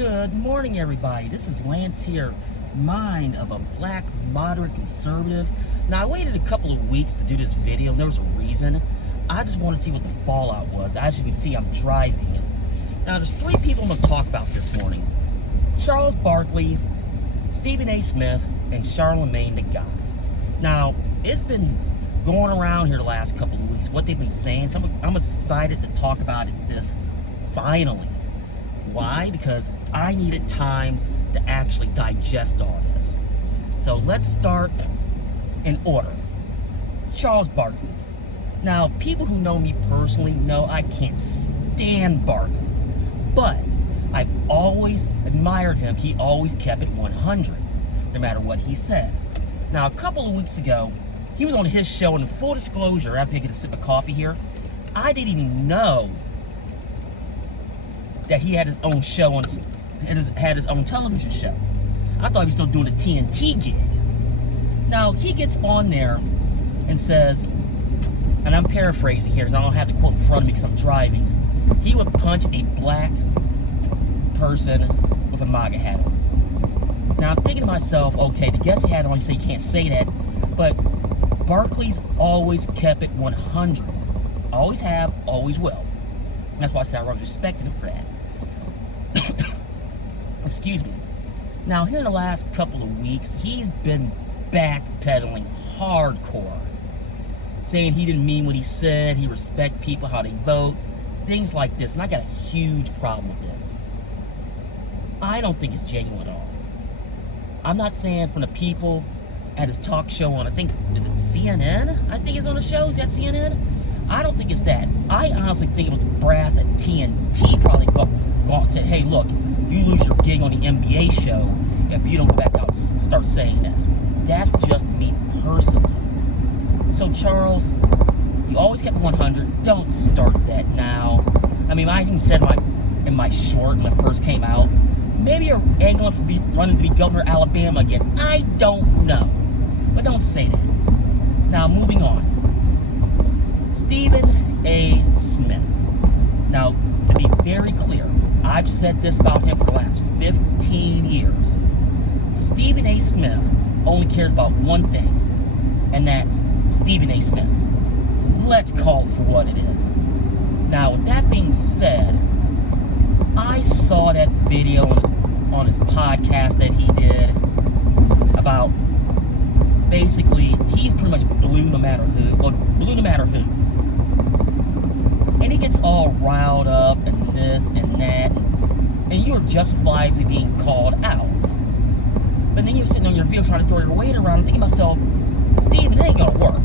Good morning, everybody. This is Lance here, mind of a black moderate conservative. Now, I waited a couple of weeks to do this video, and there was a reason. I just want to see what the fallout was. As you can see, I'm driving. Now, there's three people I'm going to talk about this morning. Charles Barkley, Stephen A. Smith, and Charlamagne the God. Now, it's been going around here the last couple of weeks, what they've been saying, so I'm excited to talk about it finally. Why? Because I needed time to actually digest all this. So let's start in order. Charles Barkley. Now, people who know me personally know I can't stand Barkley, but I've always admired him. He always kept it 100, no matter what he said. Now, a couple of weeks ago, he was on his show, and in full disclosure, as I get a sip of coffee here, I didn't even know that he had his own show and had his own television show. I thought he was still doing a TNT gig. Now, he gets on there and says, and I'm paraphrasing here because I don't have the quote in front of me because I'm driving, he would punch a black person with a MAGA hat on. Now, I'm thinking to myself, okay, the guest he had on, you say you can't say that, but Barkley's always kept it 100. Always have, always will. That's why I said I really respected him for that. Excuse me. Now, here in the last couple of weeks, he's been backpedaling hardcore, saying he didn't mean what he said, he respect people, how they vote, things like this. And I got a huge problem with this. I don't think it's genuine at all. I'm not saying from the people at his talk show on, I think, is it CNN? I think it's on the show. Is that CNN? I don't think it's that. I honestly think it was the brass at TNT probably go out and said, hey, look, you lose your gig on the NBA show if you don't go back out and start saying this. That's just me personally. So, Charles, you always kept 100. Don't start that now. I mean, I even said in my short when it first came out, maybe you're angling for running to be governor of Alabama again. I don't know. But don't say that. Now, moving on. Stephen A. Smith. Now, to be very clear, I've said this about him for the last 15 years. Stephen A. Smith only cares about one thing, and that's Stephen A. Smith. Let's call it for what it is. Now, with that being said, I saw that video on his podcast that he did about basically he's pretty much blue no matter who, or blue no matter who. And he gets all riled up and this and that, and you're justifiably being called out. But then you're sitting on your video trying to throw your weight around and thinking to myself, Steve, it ain't gonna work.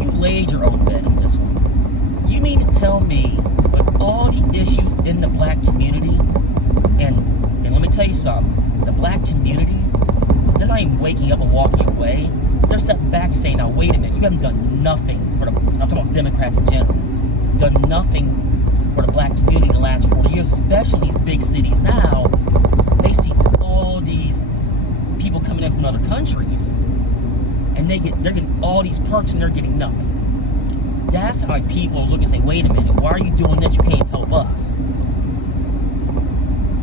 You laid your own bed on this one. You mean to tell me with all the issues in the black community, and let me tell you something, the black community, they're not even waking up and walking away. They're stepping back and saying, now wait a minute, you haven't done nothing for I'm talking about Democrats in general, done nothing for the black community in the last 40 years, especially in these big cities now. They see all these people coming in from other countries, and they're getting all these perks and they're getting nothing. That's how people are looking and say, wait a minute, why are you doing this? You can't help us. I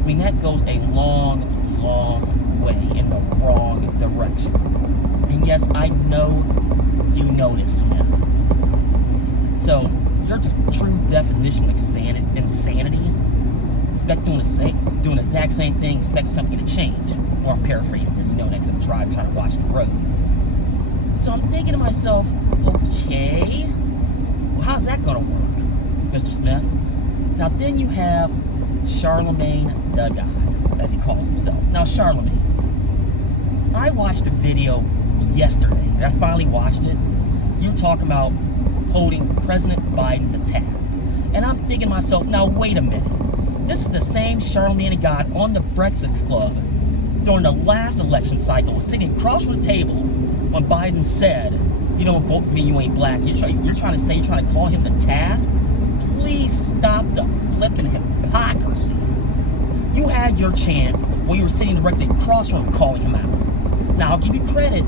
mean, that goes a long, long way in the wrong direction. And yes, I know you know this, Smith. So, you're the true definition of insanity. Expect doing the exact same thing, expect something to change. Or I'm paraphrasing, you know that because I'm driving, trying to watch the road. So I'm thinking to myself, okay, well, how's that going to work, Mr. Smith? Now then you have Charlamagne the God, as he calls himself. Now Charlamagne, I watched the video yesterday, and I finally watched it. You were talking about holding President Biden to task. And I'm thinking to myself, now wait a minute. This is the same Charlamagne the God on the Breakfast Club during the last election cycle, was sitting across from the table when Biden said, you don't vote for me, you ain't black. You're trying to call him to task? Please stop the flipping hypocrisy. You had your chance when you were sitting directly across from him calling him out. Now, I'll give you credit.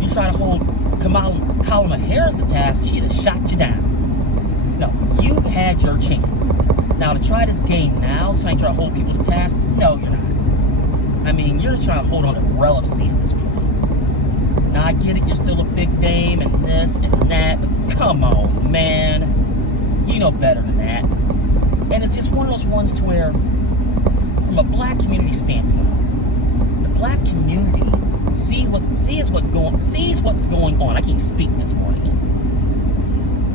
You try to hold Kamala Harris to task, she'd have shot you down. No, you had your chance. Now, to try this game now, so I try to hold people to task. No, you're not. I mean, you're trying to hold on to relevancy at this point. Now, I get it, you're still a big name and this and that, but come on, man. You know better than that. And it's just one of those ones to where, from a black community standpoint, the black community sees what's going on. I can't speak this morning.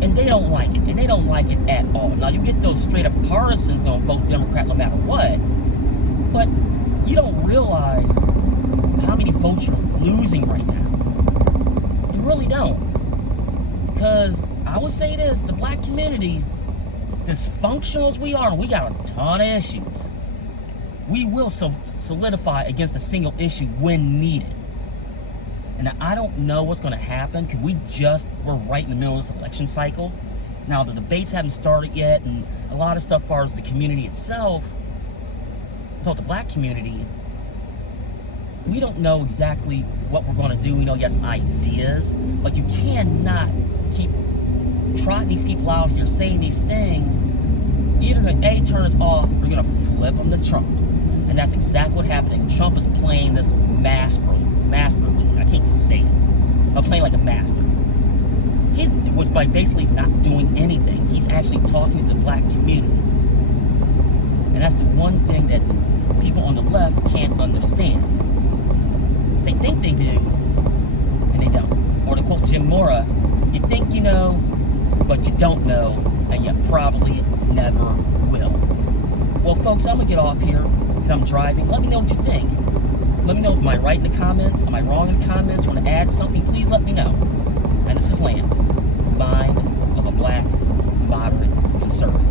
And they don't like it. And they don't like it at all. Now, you get those straight up partisans that don't vote Democrat no matter what, but you don't realize how many votes you're losing right now. You really don't. Because I would say this, the black community, dysfunctional as we are, and we got a ton of issues, we will solidify against a single issue when needed. And I don't know what's going to happen, because we're right in the middle of this election cycle. Now, the debates haven't started yet, and a lot of stuff as far as the community itself, so the black community, we don't know exactly what we're going to do. We know, yes, ideas, but you cannot keep trotting these people out here saying these things. Either going to A, turn us off, or you're going to flip them to Trump. And that's exactly what happened. And Trump is playing this masterly. I can't say it. I'm playing like a master. He's by basically not doing anything. He's actually talking to the black community. And that's the one thing that people on the left can't understand. They think they do, and they don't. Or to quote Jim Mora, you think you know, but you don't know, and you probably never will. Well, folks, I'm going to get off here because I'm driving. Let me know what you think. Let me know, am I right in the comments? Am I wrong in the comments? Want to add something? Please let me know. And this is Lance, mind of a black, moderate conservative.